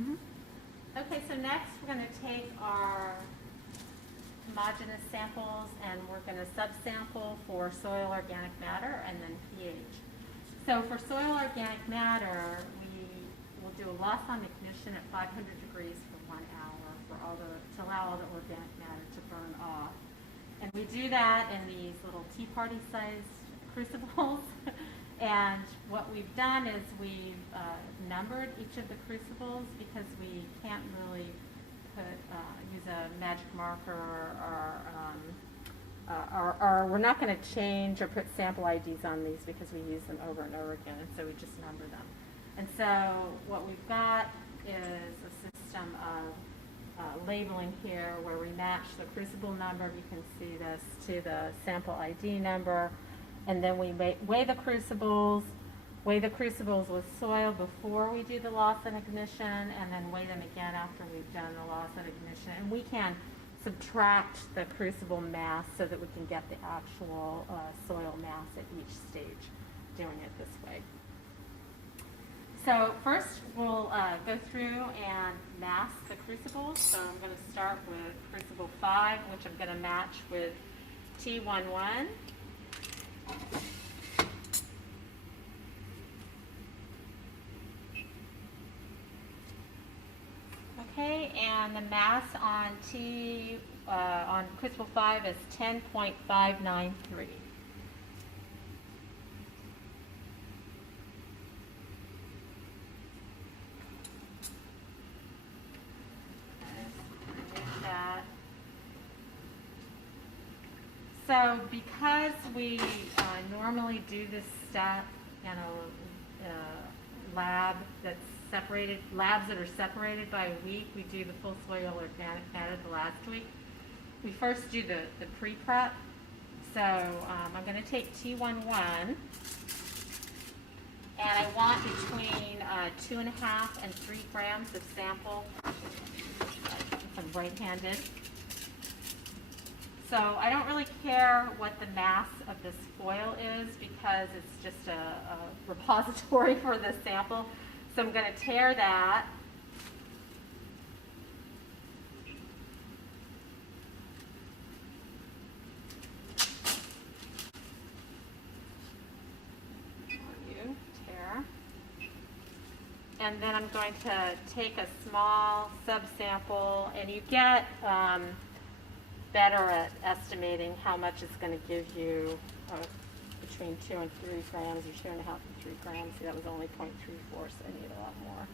Mhm. Okay, so next we're going to take our homogeneous samples and we're going to subsample for soil organic matter and then pH. So for soil organic matter, we will do a loss on ignition at 500 degrees for 1 hour to allow all the organic matter to burn off. And we do that in these little tea party sized crucibles. And what we've done is we've numbered each of the crucibles because we can't really use a magic marker or we're not going to change or put sample IDs on these because we use them over and over again, and so we just number them. And so what we've got is a system of labeling here where we match the crucible number, you can see this, to the sample ID number, and then we weigh the crucibles with soil before we do the loss and ignition, and then weigh them again after we've done the loss and ignition. And we can subtract the crucible mass so that we can get the actual soil mass at each stage, doing it this way. So first we'll go through and mass the crucibles. So I'm going to start with crucible 5, which I'm going to match with T11. Okay, and the mass on crucible 5 is 10.593. So because we normally do this step in a labs that are separated by a week, we do the full soil organic matter the last week. We first do the pre-prep. So I'm going to take T11, and I want between 2.5 and 3 grams of sample. I'm right-handed. So I don't really care what the mass of this foil is because it's just a repository for this sample. So I'm going to tear that. Tear. And then I'm going to take a small subsample, and you get better at estimating how much it's going to give you between 2 and 3 grams, or 2.5 and 3 grams. See, that was only 0.34, so I need a lot more.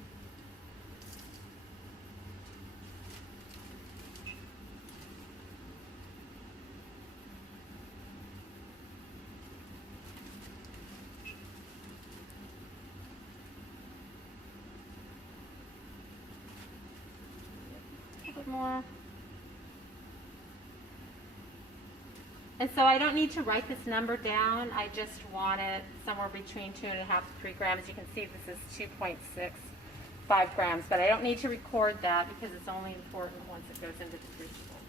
A little bit more. And so I don't need to write this number down. I just want it somewhere between 2.5 to 3 grams. You can see this is 2.65 grams, but I don't need to record that because it's only important once it goes into the crucible.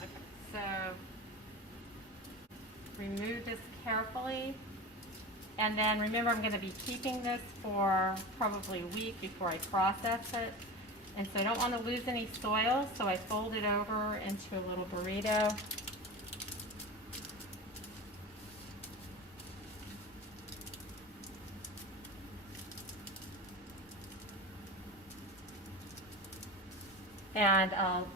Okay, so remove this carefully. And then remember, I'm going to be keeping this for probably a week before I process it. And so I don't want to lose any soil, so I fold it over into a little burrito. And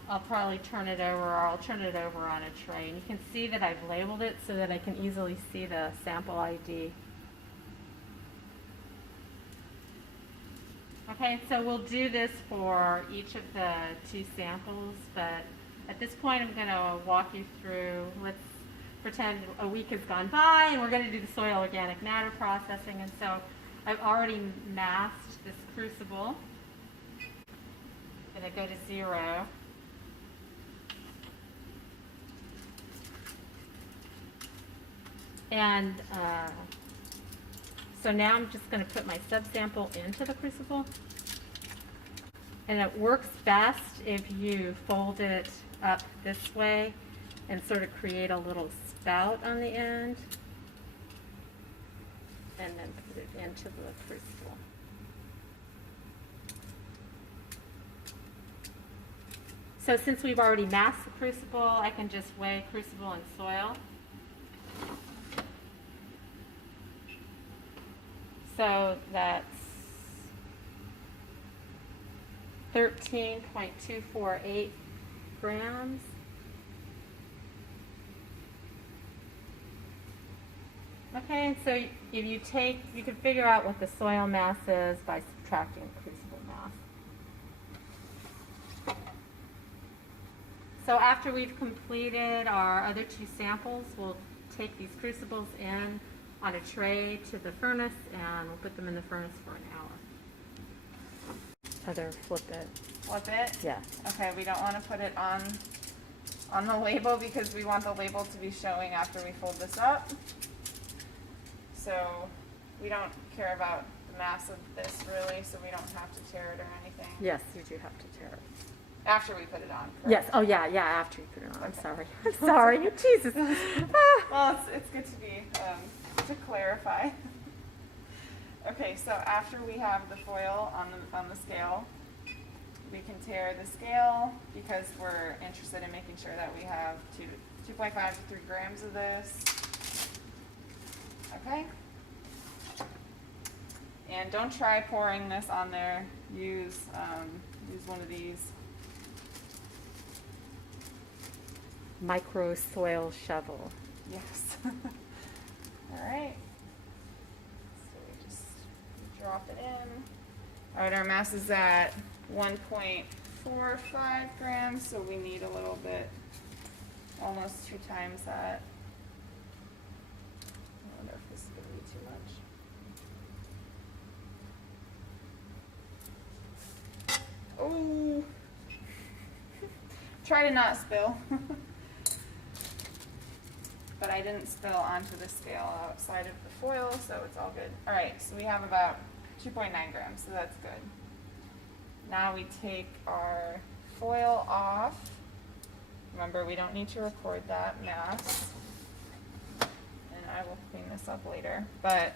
I'll probably turn it over, or I'll turn it over on a tray. And you can see that I've labeled it so that I can easily see the sample ID. Okay, so we'll do this for each of the 2 samples, but at this point I'm going to walk you through, let's pretend a week has gone by and we're going to do the soil organic matter processing. And so I've already masked this crucible. I'm going to go to 0. And so now I'm just going to put my subsample into the crucible. And it works best if you fold it up this way and sort of create a little spout on the end. And then put it into the crucible. So since we've already masked the crucible, I can just weigh crucible and soil. So that's 13.248 grams. Okay, and so if you can figure out what the soil mass is by subtracting the crucible mass. So after we've completed our other two samples, we'll take these crucibles in on a tray to the furnace, and we'll put them in the furnace for an hour. Heather, flip it. Flip it? Yeah. Okay, we don't want to put it on the label because we want the label to be showing after we fold this up. So we don't care about the mass of this really, so we don't have to tear it or anything. Yes, you do have to tear it. After we put it on. Correct? Yes. Oh, yeah, after you put it on. I'm Okay. sorry. I'm sorry. Jesus. Well, it's good to be, to clarify. Okay, so after we have the foil on the scale, we can tear the scale because we're interested in making sure that we have 2.5 to 3 grams of this. Okay. And don't try pouring this on there. Use one of these. Micro soil shovel. Yes. All right. So we just drop it in. All right, our mass is at 1.45 grams, so we need a little bit, almost 2 times that. I wonder if this is going to be too much. Oh! Try to not spill. But I didn't spill onto the scale outside of the foil, so it's all good. All right, so we have about 2.9 grams, so that's good. Now we take our foil off. Remember, we don't need to record that mass. And I will clean this up later. But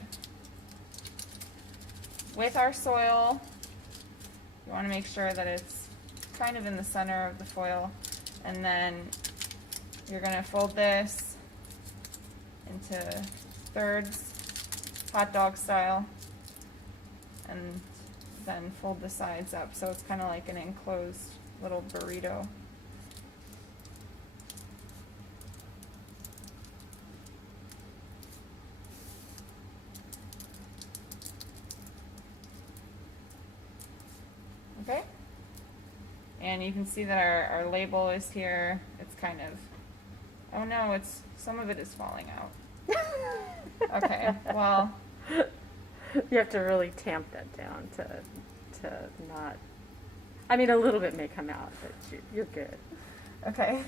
with our soil, you want to make sure that it's kind of in the center of the foil. And then you're going to fold this into thirds, hot dog style, and then fold the sides up so it's kind of like an enclosed little burrito. Okay? And you can see that our label is here. It's kind of, oh no, some of it is falling out. Okay, well. You have to really tamp that down to not, I mean, a little bit may come out, but you're good. Okay.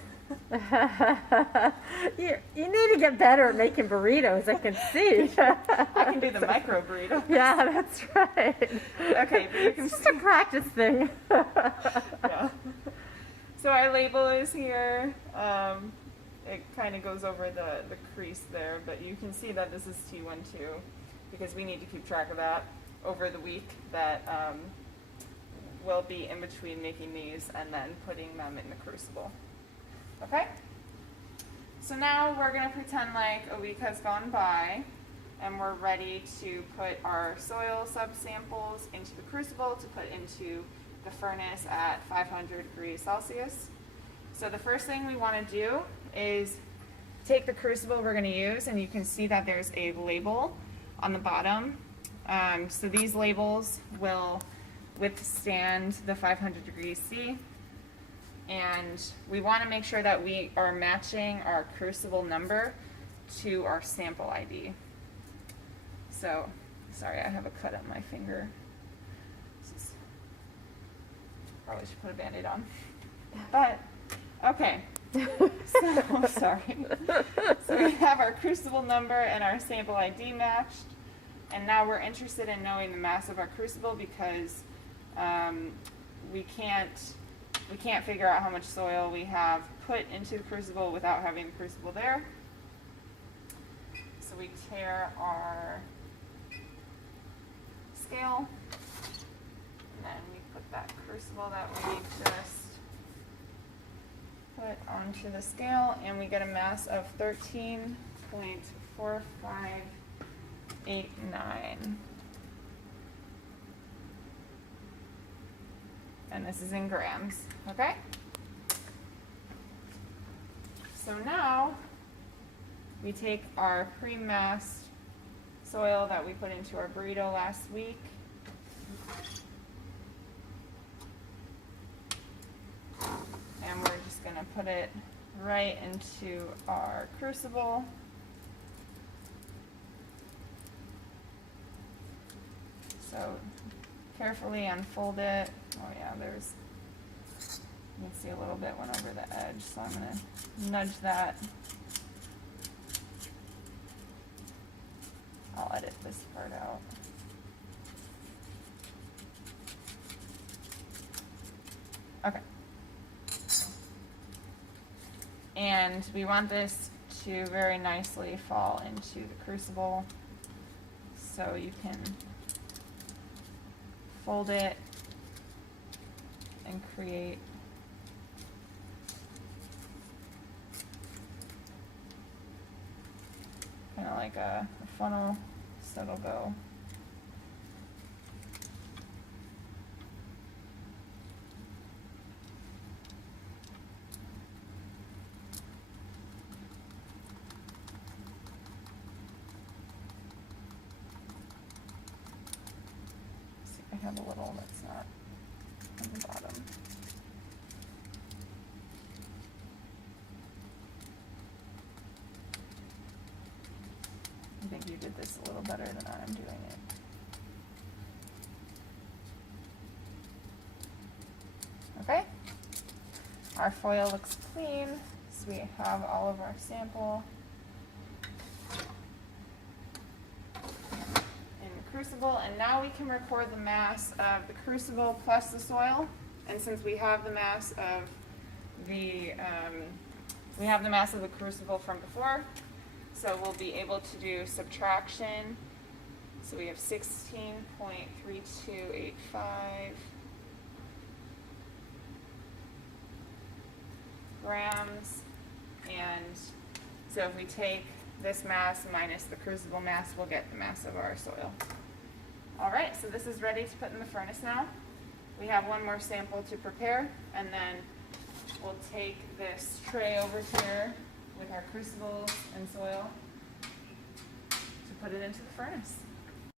You need to get better at making burritos, I can see. I can do the micro burrito. Yeah, that's right. Okay, but you can it's just a practice thing. Yeah. So our label is here. It kind of goes over the crease there, but you can see that this is T12 because we need to keep track of that over the week that we'll be in between making these and then putting them in the crucible. Okay? So now we're going to pretend like a week has gone by and we're ready to put our soil subsamples into the crucible to put into the furnace at 500 degrees Celsius. So the first thing we want to do is take the crucible we're going to use, and you can see that there's a label on the bottom. So these labels will withstand the 500 degrees C, and we want to make sure that we are matching our crucible number to our sample ID. So, sorry, I have a cut on my finger. Probably should put a Band-Aid on. But, okay. So, sorry. So we have our crucible number and our sample ID matched. And now we're interested in knowing the mass of our crucible because we can't figure out how much soil we have put into the crucible without having the crucible there. So we tear our scale, and then we put that crucible that we just put onto the scale, and we get a mass of 13.4589. And this is in grams, okay? So now we take our pre-massed soil that we put into our burrito last week. And we're just gonna put it right into our crucible. So carefully unfold it. Oh yeah, there's, you can see a little bit went over the edge, so I'm gonna nudge that. I'll edit this part out. Okay. And we want this to very nicely fall into the crucible, so you can fold it and create kind of like a funnel, so it'll go see, I have a little that's not on the bottom. I think you did this a little better than I'm doing it. Okay, our foil looks clean, so we have all of our sample in the crucible, and now we can record the mass of the crucible plus the soil. And since we have the mass of the crucible from before, so we'll be able to do subtraction. So we have 16.3285 grams, and so if we take this mass minus the crucible mass, we'll get the mass of our soil. All right, so this is ready to put in the furnace now. We have one more sample to prepare, and then we'll take this tray over here with our crucibles and soil to put it into the furnace.